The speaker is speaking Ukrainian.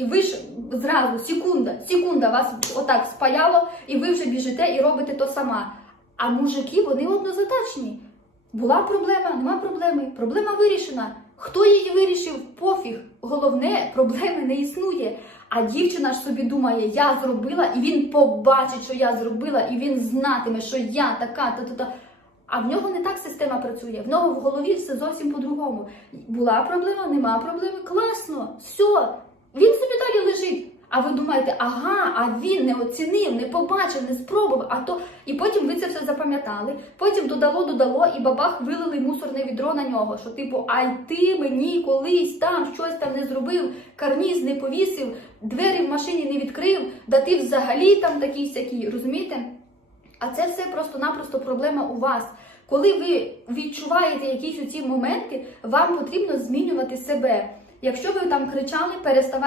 і ви ж зразу, секунда, секунда вас отак спаяло, і ви вже біжите і робите то сама. А мужики, вони однозадачні. Була проблема, нема проблеми. Проблема вирішена. Хто її вирішив? Пофіг. Головне, проблеми не існує. А дівчина ж собі думає, я зробила, і він побачить, що я зробила, і він знатиме, що я така, та та та. А в нього не так система працює. В нього в голові все зовсім по-другому. Була проблема, нема проблеми. Класно, все. Він собі. А ви думаєте, ага, а він не оцінив, не побачив, не спробував, а то. І потім ви це все запам'ятали. Потім додало, додало, і бабах вилили мусорне відро на нього. Що, типу, ай ти мені колись там щось там не зробив, карніз не повісив, двері в машині не відкрив, да ти взагалі там такий сякий, розумієте? А це все просто-напросто проблема у вас. Коли ви відчуваєте якісь оці моменти, вам потрібно змінювати себе. Якщо ви там кричали, переставайте.